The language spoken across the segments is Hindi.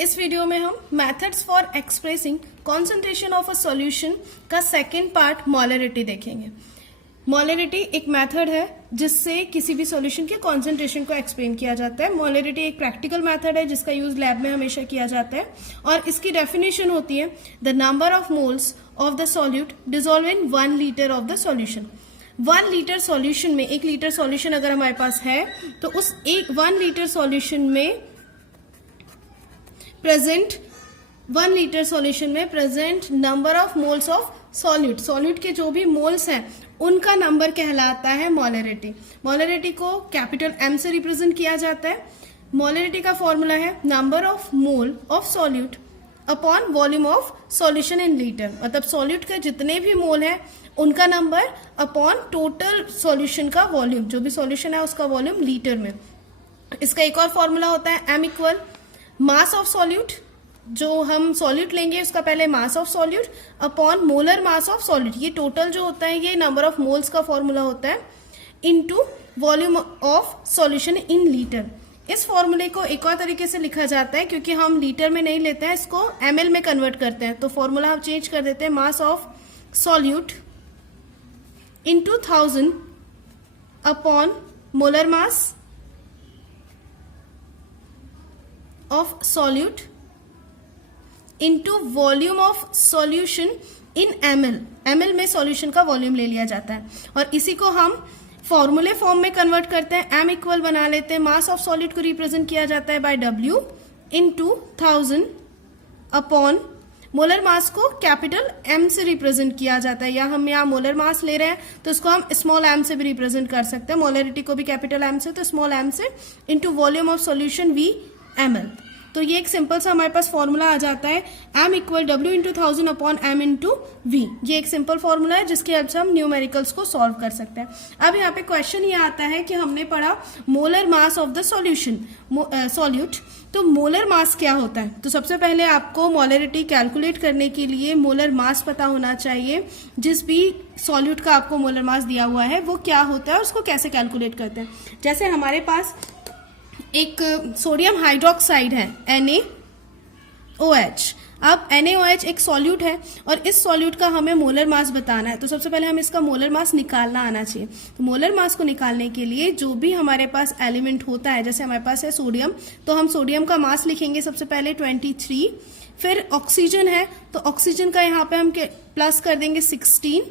इस वीडियो में हम methods for expressing concentration of a solution का सेकेंड पार्ट मोलरिटी देखेंगे। मोलरिटी एक मेथड है जिससे किसी भी सॉल्यूशन के कॉन्सेंट्रेशन को एक्सप्लेन किया जाता है। मोलरिटी एक प्रैक्टिकल मेथड है जिसका यूज लैब में हमेशा किया जाता है और इसकी डेफिनेशन होती है the number of moles of the solute dissolve in 1 litre of the solution. 1 litre solution में 1 लीटर सॉल्यूशन अगर हमारे पास है तो उस 1 लीटर सॉल्यूशन में प्रेजेंट 1 लीटर सॉल्यूशन में present number of moles of solute के जो भी मोल्स हैं उनका नंबर कहलाता है मोलरिटी। मोलरिटी को कैपिटल M से रिप्रेजेंट किया जाता है। मोलरिटी का फॉर्मूला है number of mole of solute upon volume of solution in litre, मतलब सॉल्यूट के जितने भी मोल हैं उनका नंबर अपॉन टोटल सॉल्यूशन का वॉल्यूम, जो भी सॉल्यूशन है उसका वॉल्यूम लीटर में। इसका एक और फॉर्मूला होता है M equal mass of solute, जो हम सॉल्यूट लेंगे उसका पहले मास of solute upon molar mass of solute, ये टोटल जो होता है ये नंबर ऑफ मोल्स का फॉर्मूला होता है, into volume of solution in litre. इस फॉर्मूले को एक और तरीके से लिखा जाता है, क्योंकि हम लीटर में नहीं लेते हैं, इसको ml में कन्वर्ट करते हैं, तो फॉर्मूला हम चेंज कर देते हैं mass of solute into 1000 upon molar mass of solute into volume of solution in ml में सॉल्यूशन का वॉल्यूम ले लिया जाता है और इसी को हम फॉर्मूले फॉर्म में कन्वर्ट करते हैं। M इक्वल बना लेते हैं, मास ऑफ सॉल्यूट को रिप्रेजेंट किया जाता है by W into 1000 upon molar mass को कैपिटल M से रिप्रेजेंट किया जाता है, या हम यहाँ मोलर मास ले रहे हैं तो इसको हम स्मॉल m से भी रिप्रेजेंट कर सकते हैं, मोलरिटी को भी कैपिटल M से तो स्मॉल m से, into volume of solution V ml। तो ये एक सिंपल सा हमारे पास फॉर्मूला आ जाता है M equal W into 1000 upon M into V। ये एक सिंपल फॉर्मूला है जिसकी हेल्प से हम न्यूमेरिकल्स को सॉल्व कर सकते हैं। अब यहाँ पे क्वेश्चन ये आता है कि हमने पढ़ा molar mass of the solution solute, तो मोलर मास क्या होता है। तो सबसे पहले आपको मोलरिटी कैलकुलेट करने के लिए मोलर मास पता होना चाहिए। जिस भी सॉल्यूट का आपको मोलर मास दिया हुआ है वो क्या होता है, उसको कैसे कैलकुलेट करते हैं। जैसे हमारे पास एक सोडियम हाइड्रोक्साइड है NaOH। अब NaOH एक सॉल्यूट है और इस सॉल्यूट का हमें मोलर मास बताना है, तो सबसे पहले हमें इसका मोलर मास निकालना आना चाहिए। तो मोलर मास को निकालने के लिए जो भी हमारे पास एलिमेंट होता है, जैसे हमारे पास है सोडियम, तो हम सोडियम का मास लिखेंगे सबसे पहले 23। फिर ऑक्सीजन है तो ऑक्सीजन का यहाँ पे हम प्लस कर देंगे 16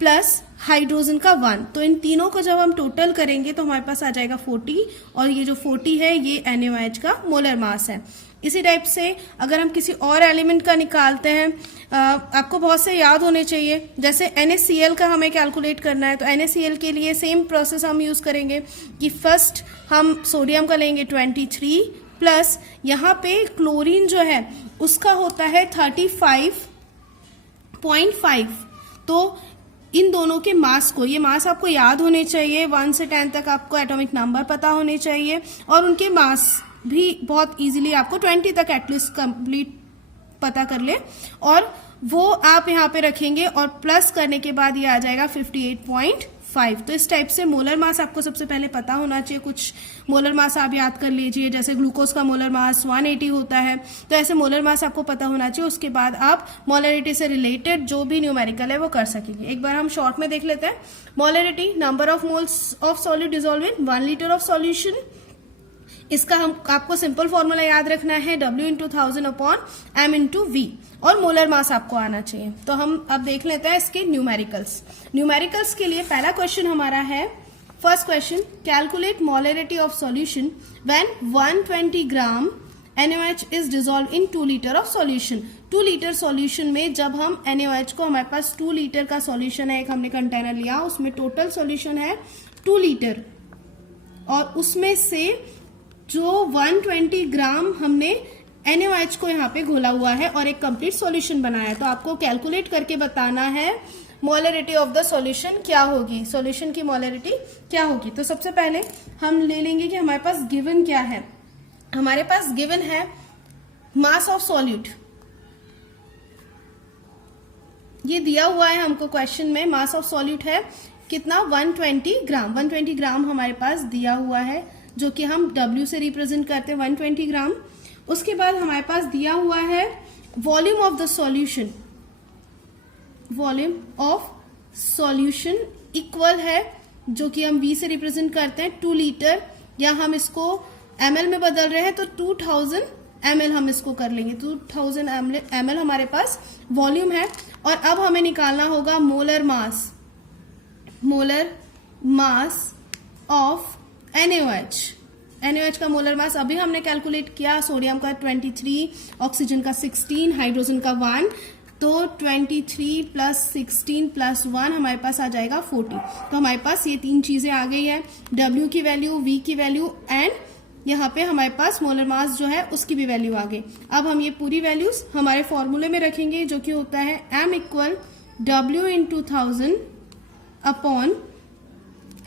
प्लस हाइड्रोजन का 1, तो इन तीनों को जब हम टोटल करेंगे तो हमारे पास आ जाएगा 40 और ये जो 40 है ये NaOH का मोलर मास है। इसी टाइप से अगर हम किसी और एलिमेंट का निकालते हैं, आपको बहुत से याद होने चाहिए, जैसे NaCl का हमें कैलकुलेट करना है, तो NaCl के लिए सेम प्रोसेस हम यूज करेंगे कि फर्स्ट हम सोडियम का लेंगे 23 प्लस यहाँ पे क्लोरीन जो है उसका होता है 35.5। तो इन दोनों के मास को, ये मास आपको याद होने चाहिए, 1 से 10 तक आपको एटॉमिक नंबर पता होने चाहिए और उनके मास भी बहुत इजीली आपको 20 तक एटलीस्ट कंप्लीट पता कर ले, और वो आप यहाँ पे रखेंगे और प्लस करने के बाद ये आ जाएगा 58.5। तो इस टाइप से मोलर मास आपको सबसे पहले पता होना चाहिए। कुछ मोलर मास आप याद कर लीजिए, जैसे ग्लूकोज का मोलर मास 180 होता है, तो ऐसे मोलर मास आपको पता होना चाहिए। उसके बाद आप मोलरिटी से रिलेटेड जो भी न्यूमेरिकल है वो कर सकेंगे। एक बार हम शॉर्ट में देख लेते हैं। Molarity number of moles of solute dissolve in 1 litre of solution. इसका आपको सिंपल फॉर्मूला याद रखना है W into 1000 upon M into V, और मोलर मास आपको आना चाहिए। तो हम अब देख लेते हैं इसके न्यूमेरिकल्स के लिए पहला क्वेश्चन हमारा है, first question, calculate molarity of solution when 120 gram NaOH is dissolve in 2 litre of solution. 2 litre solution में जब हम NaOH को, हमारे पास 2 लीटर का सॉल्यूशन है, एक हमने कंटेनर लिया, उसमें टोटल सॉल्यूशन है 2 लीटर और उसमें से जो 120 ग्राम हमने NaOH को यहाँ पे घोला हुआ है और एक कंप्लीट सॉल्यूशन बनाया है, तो आपको कैलकुलेट करके बताना है मोलरिटी ऑफ द सॉल्यूशन क्या होगी, सॉल्यूशन की मोलरिटी क्या होगी। तो सबसे पहले हम ले लेंगे कि हमारे पास गिवन क्या है। हमारे पास गिवन है मास ऑफ सॉल्यूट, ये दिया हुआ है हमको क्वेश्चन में। मास ऑफ सॉल्यूट है कितना, 120 ग्राम। 120 ग्राम हमारे पास दिया हुआ है, जो कि हम W से रिप्रेजेंट करते हैं 120 ग्राम। उसके बाद हमारे पास दिया हुआ है volume of the solution, volume of solution equal है, जो कि हम V से रिप्रेजेंट करते हैं 2 लीटर, या हम इसको ml में बदल रहे हैं तो 2000 ml हम इसको कर लेंगे। 2000 ml हमारे पास वॉल्यूम है। और अब हमें निकालना होगा molar mass, molar mass of NaOH। NaOH का मोलर मास अभी हमने कैलकुलेट किया, सोडियम का 23, ऑक्सीजन का 16, हाइड्रोजन का 1, तो 23 प्लस 16 प्लस 1 हमारे पास आ जाएगा 40। तो हमारे पास ये 3 चीजें आ गई है, W की वैल्यू, V की वैल्यू एंड यहाँ पे हमारे पास मोलर मास जो है उसकी भी वैल्यू आ गई। अब हम ये पूरी वैल्यूज हमारे फॉर्मूले में रखेंगे, जो कि होता है M equal W into 1000 upon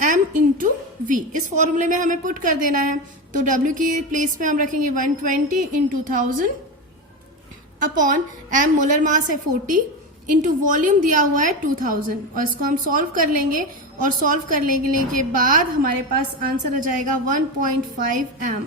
M into V। इस फॉर्मूले में हमें पुट कर देना है, तो W की प्लेस पे हम रखेंगे 120 into 1000 upon M molar mass है 40 इंटू वॉल्यूम दिया हुआ है 2000, और इसको हम सॉल्व कर लेंगे। और सॉल्व कर लेने के बाद हमारे पास आंसर आ जाएगा 1.5 M।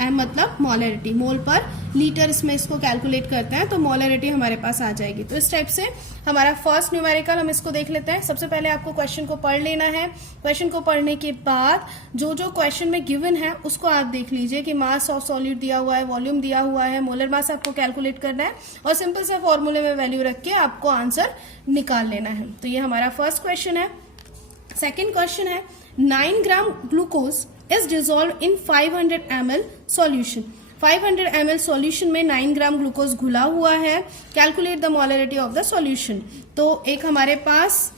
M मतलब मोलरिटी, मोल पर लीटर इसमें इसको कैलकुलेट करते हैं, तो मोलरिटी हमारे पास आ जाएगी। तो इस टाइप से हमारा फर्स्ट न्यूमेरिकल हम इसको देख लेते हैं। सबसे पहले आपको क्वेश्चन को पढ़ लेना है। क्वेश्चन को पढ़ने के बाद जो जो क्वेश्चन में गिवन है उसको आप देख लीजिए कि मास ऑफ सॉल्यूट दिया हुआ है, वॉल्यूम दिया हुआ है, मोलर मास आपको कैलकुलेट करना है और सिंपल सा फॉर्मूले में वैल्यू रख के आपको आंसर निकाल लेना है। तो ये हमारा फर्स्ट क्वेश्चन है। सेकेंड क्वेश्चन है 9 gram glucose is dissolved in 500 ml solution। 500 ml solution में 9 ग्राम ग्लूकोज घुला हुआ है। Calculate the molarity of the solution. तो एक हमारे पास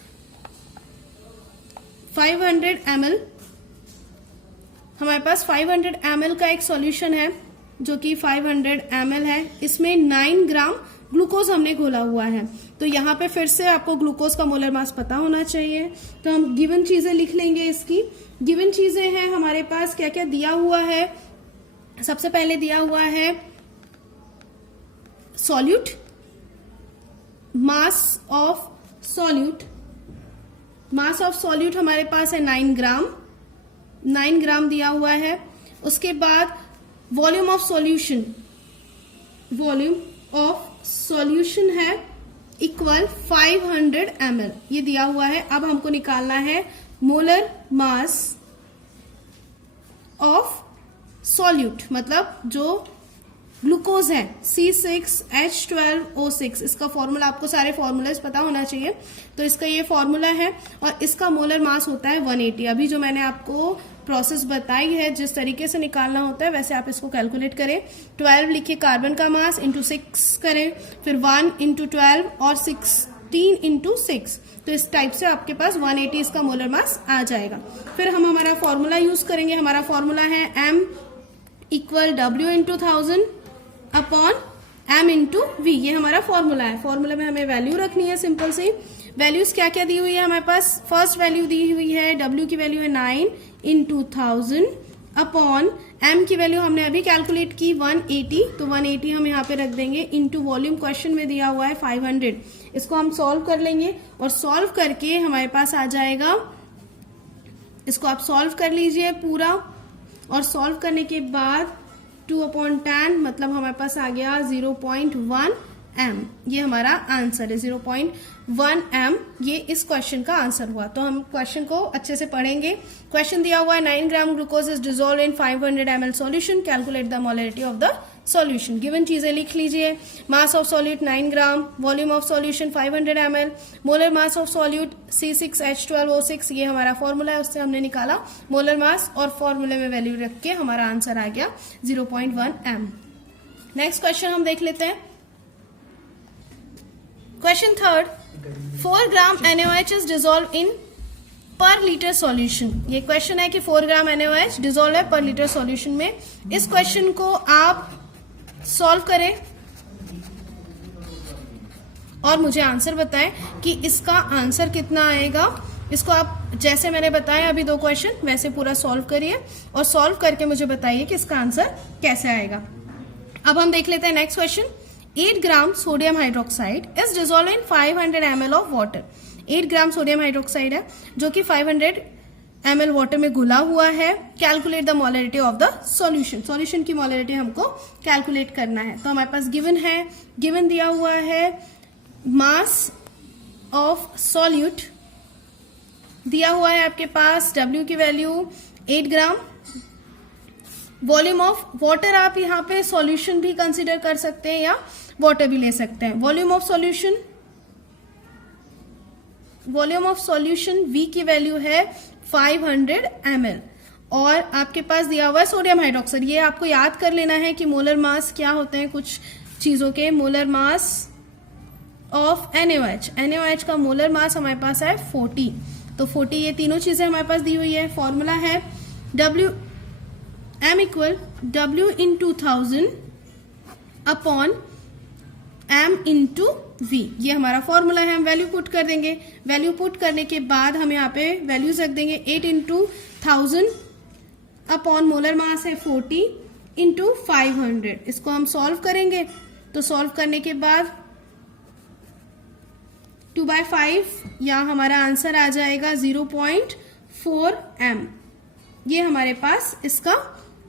500 ml, हमारे पास 500 ml का एक सॉल्यूशन है जो कि 500 ml है। इसमें 9 ग्राम ग्लूकोज हमने घोला हुआ है। तो यहाँ पे फिर से आपको ग्लूकोज का मोलर मास पता होना चाहिए। तो हम गिवन चीजें लिख लेंगे। इसकी गिवन चीजें हैं हमारे पास, क्या क्या दिया हुआ है। सबसे पहले दिया हुआ है solute, mass of solute, mass of solute हमारे पास है 9 ग्राम, 9 ग्राम दिया हुआ है। उसके बाद volume of solution, volume of solution है इक्वल 500 ml, ये दिया हुआ है। अब हमको निकालना है मोलर मास ऑफ सॉल्यूट, मतलब जो ग्लूकोज है C6H12O6। इसका फॉर्मूला आपको सारे फॉर्मूलाज पता होना चाहिए। तो इसका ये फॉर्मूला है और इसका मोलर मास होता है 180। अभी जो मैंने आपको प्रोसेस बताई है, जिस तरीके से निकालना होता है वैसे आप इसको कैलकुलेट करें। 12 लिखिए कार्बन का मास इंटू 6 करें, फिर 1 इंटू 12 और 16 इंटू 6। तो इस टाइप से आपके पास 180 इसका मोलर मास आ जाएगा। फिर हम हमारा फॉर्मूला यूज करेंगे। हमारा फॉर्मूला है M equal W into 1000 upon M into V। ये हमारा फॉर्मूला है। फॉर्मूला में हमें वैल्यू रखनी है सिंपल सी। वैल्यूज क्या क्या दी हुई है हमारे पास। फर्स्ट वैल्यू दी हुई है W की वैल्यू है 9 इंटू 1000 अपॉन M की वैल्यू हमने अभी कैलकुलेट की 180, तो 180 हम यहाँ पे रख देंगे इंटू वॉल्यूम क्वेश्चन में दिया हुआ है 500। इसको हम सॉल्व कर लेंगे और सॉल्व करके हमारे पास आ जाएगा, इसको आप सॉल्व कर लीजिए पूरा। और सॉल्व करने के बाद 2/10 मतलब हमारे पास आ गया 0.1 M। ये हमारा आंसर है 0.1 M। ये इस क्वेश्चन का आंसर हुआ। तो हम क्वेश्चन को अच्छे से पढ़ेंगे। क्वेश्चन दिया हुआ है 9 gram glucose is dissolved in 500 ml solution, calculate the molarity of the solution. Given चीजें लिख लीजिए। मास of solute 9 gram, volume of solution 500 ml, molar mass of solute C6H12O6। ये हमारा फॉर्मूला है, उससे हमने निकाला मोलर मास और फॉर्मूले में वैल्यू रख के हमारा आंसर आ गया 0.1 M। नेक्स्ट क्वेश्चन हम देख लेते हैं। Question third, 4 gram NaOH is dissolve in पर लीटर सॉल्यूशन। ये क्वेश्चन है कि 4 ग्राम NaOH डिसॉल्व है पर लीटर सॉल्यूशन में। इस क्वेश्चन को आप सॉल्व करें और मुझे आंसर बताएं कि इसका आंसर कितना आएगा। इसको आप जैसे मैंने बताया अभी 2 क्वेश्चन वैसे पूरा सॉल्व करिए और सॉल्व करके मुझे बताइए कि इसका आंसर कैसे आएगा। अब हम देख लेते हैं next question. 8 gram sodium hydroxide is dissolve in 500 ml of water. 8 gram sodium hydroxide है जो कि 500 ml वाटर में घुला हुआ है। Calculate the molarity of the solution, solution की मोलरिटी हमको कैलकुलेट करना है। तो हमारे पास गिवन है, गिवन दिया हुआ है मास ऑफ सॉल्यूट दिया हुआ है आपके पास, W की value 8 gram. Volume of water, आप यहाँ पे सॉल्यूशन भी कंसीडर कर सकते हैं या वाटर भी ले सकते हैं। Volume of solution, volume of solution V की वैल्यू है 500 ml। और आपके पास दिया हुआ है सोडियम हाइड्रोक्साइड। ये आपको याद कर लेना है कि मोलर मास क्या होते हैं कुछ चीजों के। Molar mass of NaOH, NaOH का मोलर मास हमारे पास है 40। तो 40 ये तीनों चीजें हमारे पास दी हुई है। फॉर्मूला है M इक्वल W इन 2000 अपॉन M इंटू V, ये हमारा फॉर्मूला है। हम वैल्यू पुट कर देंगे। वैल्यू पुट करने के बाद हम यहाँ पे वैल्यूज रख देंगे 8 इंटू 1000 अपॉन मोलर मास है 40 इंटू 500। इसको हम सॉल्व करेंगे। तो सॉल्व करने के बाद 2/5 या हमारा आंसर आ जाएगा 0.4 m। ये हमारे पास इसका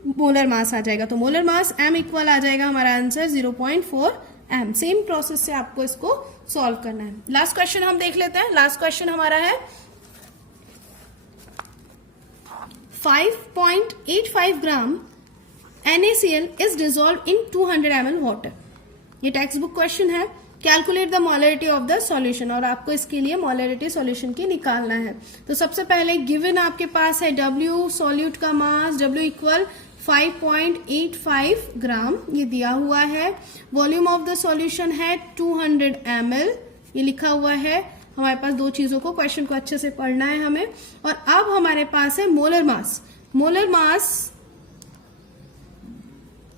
मोलर मास आ जाएगा। तो मोलर मास M इक्वल आ जाएगा हमारा आंसर 0.4 m। सेम प्रोसेस से आपको इसको सॉल्व करना है। लास्ट क्वेश्चन हम देख लेते हैं। लास्ट क्वेश्चन हमारा है 5.85 ग्राम NaCl is dissolve in 200 ml water. ये टेक्स्ट बुक क्वेश्चन है। Calculate the molarity of the solution, और आपको इसके लिए मोलरिटी सॉल्यूशन की निकालना है। तो सबसे पहले गिवन आपके पास है W, सॉल्यूट का मास W इक्वल 5.85 ग्राम, ये दिया हुआ है। वॉल्यूम ऑफ द सॉल्यूशन है 200 ml, ये लिखा हुआ है। हमारे पास दो चीजों को, क्वेश्चन को अच्छे से पढ़ना है हमें। और अब हमारे पास है molar mass, molar mass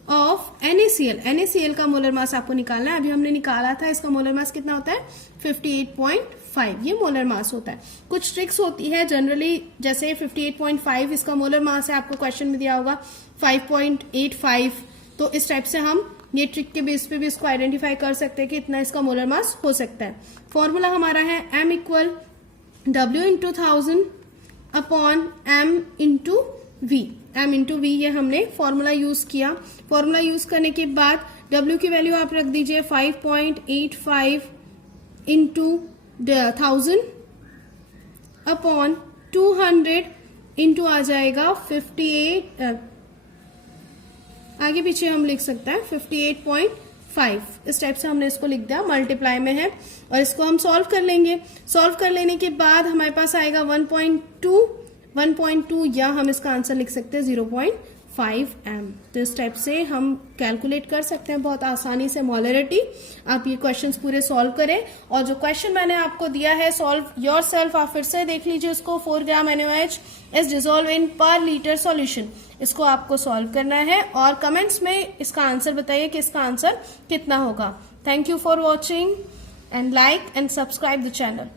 of NaCl। NaCl का मोलर मास आपको निकालना है। अभी हमने निकाला था, इसका मोलर मास कितना होता है 58.5, ये मोलर मास होता है। कुछ ट्रिक्स होती है जनरली, जैसे 58.5 इसका मोलर मास है, आपको क्वेश्चन में दिया होगा 5.85, तो इस टाइप से हम ये ट्रिक के बेस पे भी इसको आइडेंटिफाई कर सकते हैं कि इतना इसका मोलर मास हो सकता है। फॉर्मूला हमारा है M equal W into 1000 upon M into V। M into V ये हमने फॉर्मूला यूज किया। फॉर्मूला यूज करने के बाद W की वैल्यू आप रख दीजिए 5.85 इंटू 1000 अपॉन 200 इंटू आ जाएगा 58, आगे पीछे हम लिख सकते हैं 58.5। इस टाइप से हमने इसको लिख दिया, मल्टीप्लाई में है। और इसको हम सॉल्व कर लेंगे। सॉल्व कर लेने के बाद हमारे पास आएगा 1.2 या हम इसका आंसर लिख सकते हैं 0.5 m। तो इस टाइप से हम कैलकुलेट कर सकते हैं बहुत आसानी से मोलरिटी। आप ये क्वेश्चंस पूरे सॉल्व करें, और जो क्वेश्चन मैंने आपको दिया है सॉल्व योरसेल्फ, आप फिर से देख लीजिए उसको। 4 ग्राम NaOH इज डिजोल्व इन पर लीटर सॉल्यूशन, इसको आपको सॉल्व करना है और कमेंट्स में इसका आंसर बताइए कि इसका आंसर कितना होगा। Thank you for watching and like and subscribe the channel.